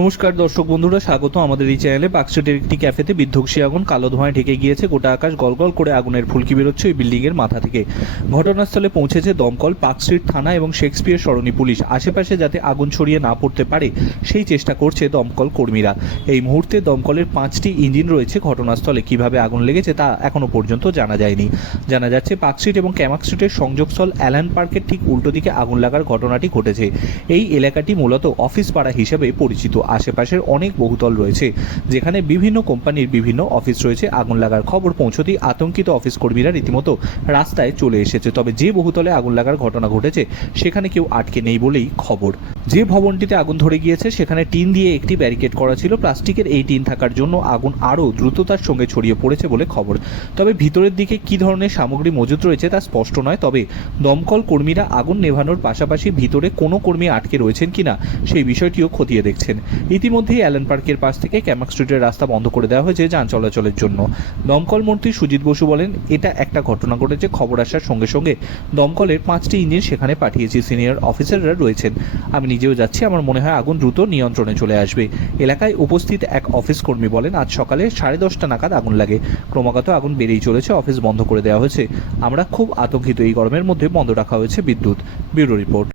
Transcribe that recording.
নমস্কার দর্শক বন্ধুরা, স্বাগত আমাদের এই চ্যানেলে। পার্কস্ট্রিটের একটি ক্যাফেতে বিধ্বংসী আগুন কালো ধোঁয়ায় ঢেকে গিয়েছে, গোটা আকাশ গলগল করে আগুনের ফুলকি বেরোচ্ছে ওই বিল্ডিং এর মাথা থেকে। ঘটনাস্থলে পৌঁছেছে দমকল, পার্কস্ট্রিট থানা এবং শেক্সপিয়ার সরণি পুলিশ। আশেপাশে যাতে আগুন ছড়িয়ে না পড়তে পারে, সেই চেষ্টা করছে দমকল কর্মীরা। এই মুহূর্তে দমকলের পাঁচটি ইঞ্জিন রয়েছে ঘটনাস্থলে। কীভাবে আগুন লেগেছে তা এখনও পর্যন্ত জানা যায়নি। জানা যাচ্ছে, পার্কস্ট্রিট এবং ক্যামাক স্ট্রিটের সংযোগস্থল অ্যালান পার্কের ঠিক উল্টো দিকে আগুন লাগার ঘটনাটি ঘটেছে। এই এলাকাটি মূলত অফিস পাড়া হিসেবে পরিচিত। আশেপাশের অনেক বহুতল রয়েছে, যেখানে বিভিন্ন কোম্পানির বিভিন্ন অফিস রয়েছে। আগুন লাগার খবর পৌঁছতেই আতঙ্কিত অফিস কর্মীরা রীতিমতো রাস্তায় চলে এসেছে। তবে যে বহুতলে আগুন লাগার ঘটনা ঘটেছে, সেখানে কেউ আটকে নেই বলেই খবর। যে ভবনটিতে আগুন ধরে গিয়েছে, সেখানে টিন দিয়ে একটি ব্যারিকেড করা ছিল। প্লাস্টিকের এই টিন থাকার জন্য আগুন আরও দ্রুততার সঙ্গে ছড়িয়ে পড়েছে বলে খবর। তবে ভিতরের দিকে কি ধরনের সামগ্রী মজুত রয়েছে তা স্পষ্ট নয়। তবে দমকল কর্মীরা আগুন নেভানোর পাশাপাশি ভিতরে কোনো কর্মী আটকে রয়েছেন কিনা, সেই বিষয়টিও খতিয়ে দেখছেন। ইতিমধ্যেই অ্যালেন পার্কের পাশ থেকে ক্যামাক স্ট্রিটের রাস্তা বন্ধ করে দেওয়া হয়েছে যান চলাচলের জন্য। দমকল মন্ত্রী সুজিত বসু বলেন, এটা একটা ঘটনা ঘটেছে, খবর আসার সঙ্গে সঙ্গে দমকলের পাঁচটি ইঞ্জিন সেখানে পাঠিয়েছি, সিনিয়র অফিসাররা রয়েছেন। আমি নিজেও যাচ্ছি, আমার মনে হয় আগুন দ্রুত নিয়ন্ত্রণে চলে আসবে। এলাকায় উপস্থিত এক অফিস কর্মী বলেন, আজ সকালে সাড়ে দশটা নাগাদ আগুন লাগে। ক্রমাগত আগুন বেড়েই চলেছে, অফিস বন্ধ করে দেওয়া হয়েছে। আমরা খুব আতঙ্কিত, এই গরমের মধ্যে বন্ধ রাখা হয়েছে বিদ্যুৎ। Bureau report.